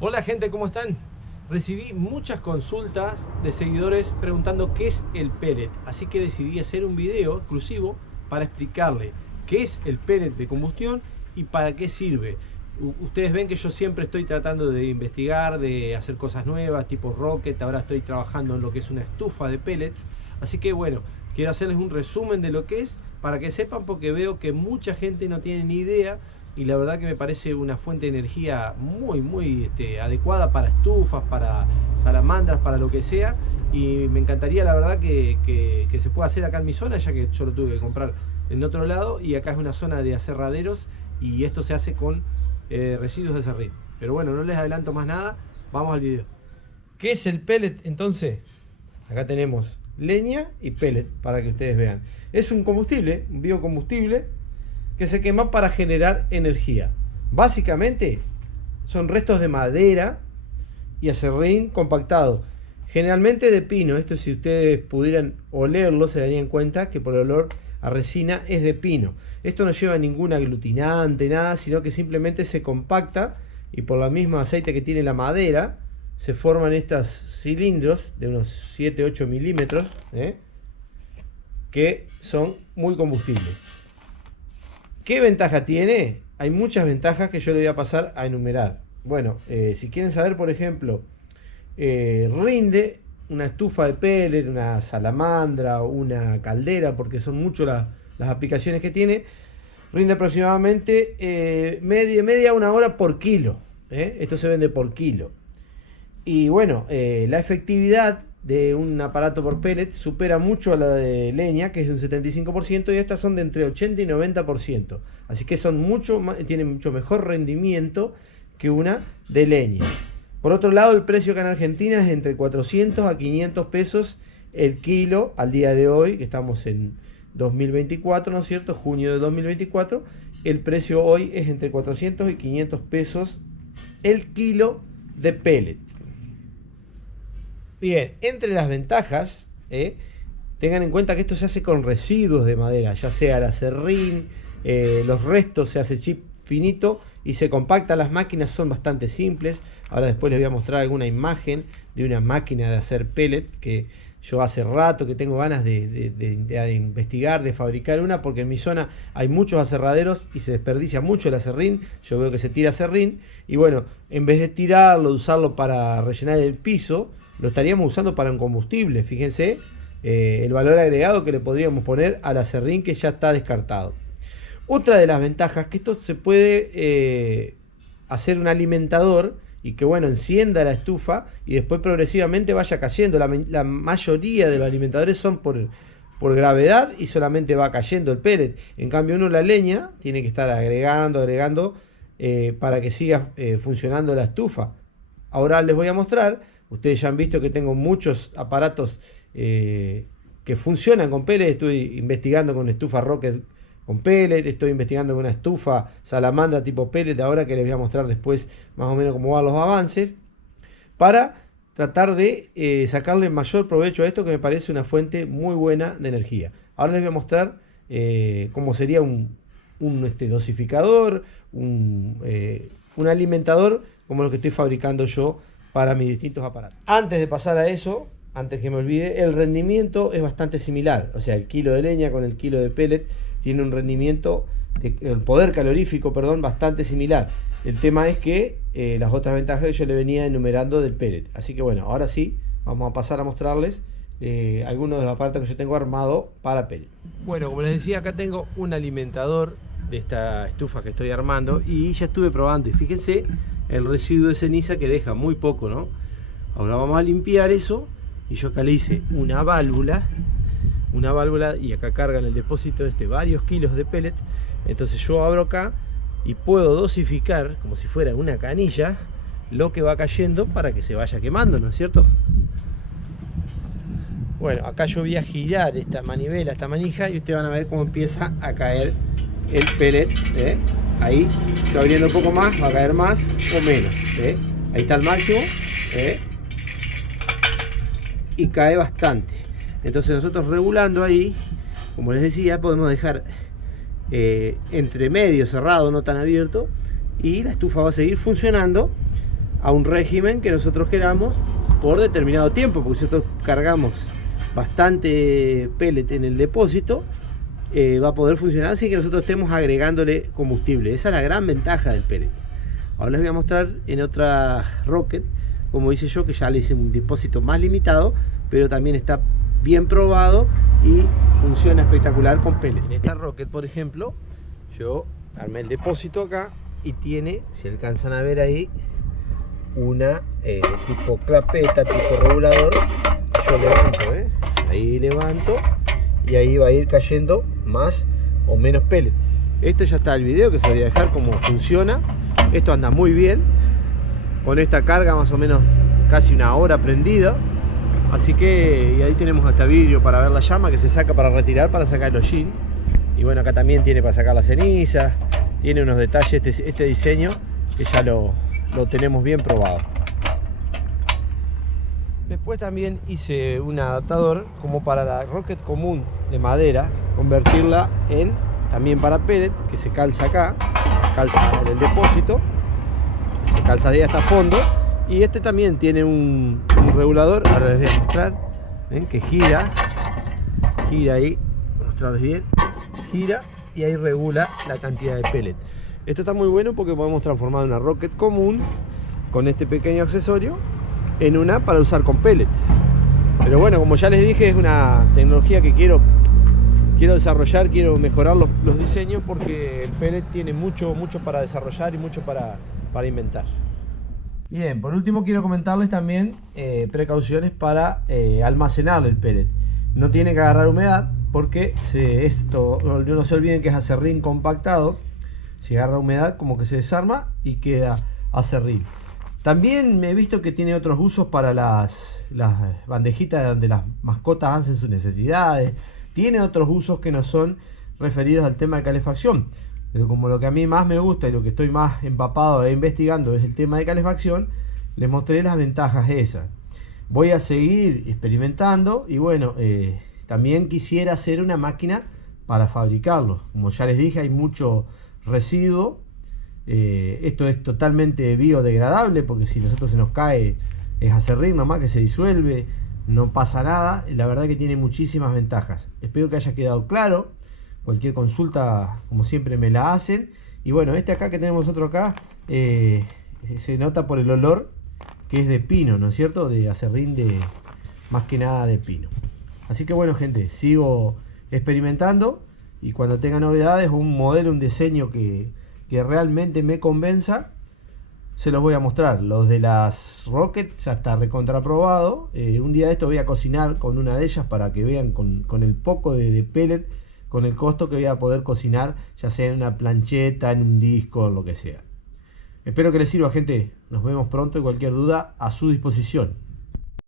Hola gente, ¿cómo están? Recibí muchas consultas de seguidores preguntando qué es el pellet, así que decidí hacer un video exclusivo para explicarle qué es el pellet de combustión y para qué sirve. Ustedes ven que yo siempre estoy tratando de investigar, de hacer cosas nuevas, tipo rocket. Ahora estoy trabajando en lo que es una estufa de pellets, así que bueno, quiero hacerles un resumen de lo que es para que sepan, porque veo que mucha gente no tiene ni idea. Y la verdad que me parece una fuente de energía muy adecuada para estufas, para salamandras, para lo que sea. Y me encantaría, la verdad, que se pueda hacer acá en mi zona, ya que yo lo tuve que comprar en otro lado. Y acá es una zona de aserraderos y esto se hace con residuos de serrín. Pero bueno, no les adelanto más nada, vamos al video. ¿Qué es el pellet entonces? Acá tenemos leña y pellet para que ustedes vean. Es un combustible, un biocombustible que se quema para generar energía. Básicamente son restos de madera y aserrín compactado, generalmente de pino. Esto, si ustedes pudieran olerlo, se darían cuenta que por el olor a resina es de pino. Esto no lleva ningún aglutinante, nada, sino que simplemente se compacta y por la misma aceite que tiene la madera se forman estos cilindros de unos 7-8 milímetros, que son muy combustibles. ¿Qué ventaja tiene? Hay muchas ventajas que yo le voy a pasar a enumerar. Bueno, si quieren saber, por ejemplo, rinde una estufa de pellet, una salamandra, una caldera, porque son mucho las aplicaciones que tiene, rinde aproximadamente media una hora por kilo. Esto se vende por kilo. Y bueno, la efectividad de un aparato por pellet supera mucho a la de leña, que es de un 75%, y estas son de entre 80 y 90%. Así que tienen mucho mejor rendimiento que una de leña. Por otro lado, el precio acá en Argentina es entre 400 a 500 pesos el kilo al día de hoy, que estamos en 2024, ¿no es cierto? Junio de 2024. El precio hoy es entre 400 y 500 pesos el kilo de pellet. Bien, entre las ventajas, tengan en cuenta que esto se hace con residuos de madera, ya sea el aserrín, los restos, se hace chip finito y se compacta. Las máquinas son bastante simples. Ahora después les voy a mostrar alguna imagen de una máquina de hacer pellet, que yo hace rato que tengo ganas de investigar, de fabricar una, porque en mi zona hay muchos aserraderos y se desperdicia mucho el aserrín. Yo veo que se tira aserrín y bueno, en vez de tirarlo, de usarlo para rellenar el piso, lo estaríamos usando para un combustible. Fíjense el valor agregado que le podríamos poner al aserrín, que ya está descartado. Otra de las ventajas es que esto se puede hacer un alimentador y que bueno, encienda la estufa y después progresivamente vaya cayendo. La mayoría de los alimentadores son por gravedad y solamente va cayendo el pellet. En cambio uno, la leña, tiene que estar agregando para que siga funcionando la estufa. Ahora les voy a mostrar. Ustedes ya han visto que tengo muchos aparatos que funcionan con pellet. Estoy investigando con estufa rocket con pellet, estoy investigando con una estufa salamandra tipo pellet, ahora que les voy a mostrar después más o menos cómo van los avances, para tratar de sacarle mayor provecho a esto, que me parece una fuente muy buena de energía. Ahora les voy a mostrar cómo sería un dosificador, un alimentador, como lo que estoy fabricando yo para mis distintos aparatos. Antes de pasar a eso, antes que me olvide, el rendimiento es bastante similar. O sea, el kilo de leña con el kilo de pellet tiene un rendimiento, el poder calorífico, perdón, bastante similar. El tema es que las otras ventajas que yo le venía enumerando del pellet. Así que bueno, ahora sí, vamos a pasar a mostrarles algunos de los aparatos que yo tengo armado para pellet. Bueno, como les decía, acá tengo un alimentador de esta estufa que estoy armando y ya estuve probando. Y fíjense el residuo de ceniza que deja muy poco, ¿no? Ahora vamos a limpiar eso y yo acá le hice una válvula y acá cargan el depósito varios kilos de pellet. Entonces yo abro acá y puedo dosificar como si fuera una canilla lo que va cayendo para que se vaya quemando, ¿no es cierto? Bueno, acá yo voy a girar esta manivela, esta manija, y ustedes van a ver cómo empieza a caer el pellet. Ahí, yo abriendo un poco más, va a caer más o menos. Ahí está el máximo. Y cae bastante. Entonces nosotros regulando ahí, como les decía, podemos dejar entre medio cerrado, no tan abierto, y la estufa va a seguir funcionando a un régimen que nosotros queramos por determinado tiempo, porque si nosotros cargamos bastante pellet en el depósito, va a poder funcionar sin que nosotros estemos agregándole combustible. Esa es la gran ventaja del pellet. Ahora les voy a mostrar en otra Rocket, como hice yo, que ya le hice un depósito más limitado, pero también está bien probado y funciona espectacular con pellet. En esta Rocket, por ejemplo, yo armé el depósito acá y tiene, si alcanzan a ver ahí, una tipo clapeta, tipo regulador. Yo levanto, ahí levanto y ahí va a ir cayendo más o menos pellet. Esto ya está el video, que se lo voy a dejar cómo funciona. Esto anda muy bien con esta carga, más o menos casi una hora prendida. Así que, y ahí tenemos hasta vidrio para ver la llama que se saca para retirar, para sacar el hollín. Y bueno, acá también tiene para sacar la ceniza. Tiene unos detalles este diseño que ya lo tenemos bien probado. Después también hice un adaptador como para la Rocket común de madera, convertirla en también para pellet, que se calza acá, calza en el depósito, se calza de hasta fondo. Y este también tiene un regulador, ahora les voy a mostrar, ven que gira ahí, mostrarles bien, gira y ahí regula la cantidad de pellet. Esto está muy bueno porque podemos transformar una Rocket común con este pequeño accesorio en una para usar con pellet. Pero bueno, como ya les dije, es una tecnología que quiero desarrollar, quiero mejorar los diseños, porque el pellet tiene mucho para desarrollar y mucho para inventar. Bien, por último quiero comentarles también precauciones para almacenar el pellet. No tiene que agarrar humedad, porque no se olviden que es acerrín compactado. Si agarra humedad, como que se desarma y queda acerrín. También me he visto que tiene otros usos para las bandejitas donde las mascotas hacen sus necesidades. Tiene otros usos que no son referidos al tema de calefacción. Pero como lo que a mí más me gusta y lo que estoy más empapado e investigando es el tema de calefacción, les mostré las ventajas esas. Voy a seguir experimentando y bueno, también quisiera hacer una máquina para fabricarlo. Como ya les dije, hay mucho residuo. Esto es totalmente biodegradable, porque si nosotros se nos cae es acerrín nomás que se disuelve, no pasa nada. La verdad que tiene muchísimas ventajas. Espero que haya quedado claro. Cualquier consulta, como siempre, me la hacen. Y bueno, este acá que tenemos nosotros acá, se nota por el olor que es de pino, ¿no es cierto? De acerrín, más que nada de pino. Así que bueno, gente, sigo experimentando y cuando tenga novedades, un modelo, un diseño que realmente me convenza, se los voy a mostrar. Los de las Rocket ya está recontraprobado. Un día de esto voy a cocinar con una de ellas para que vean con el poco de pellet, con el costo que voy a poder cocinar, ya sea en una plancheta, en un disco, en lo que sea. Espero que les sirva, gente. Nos vemos pronto y cualquier duda a su disposición.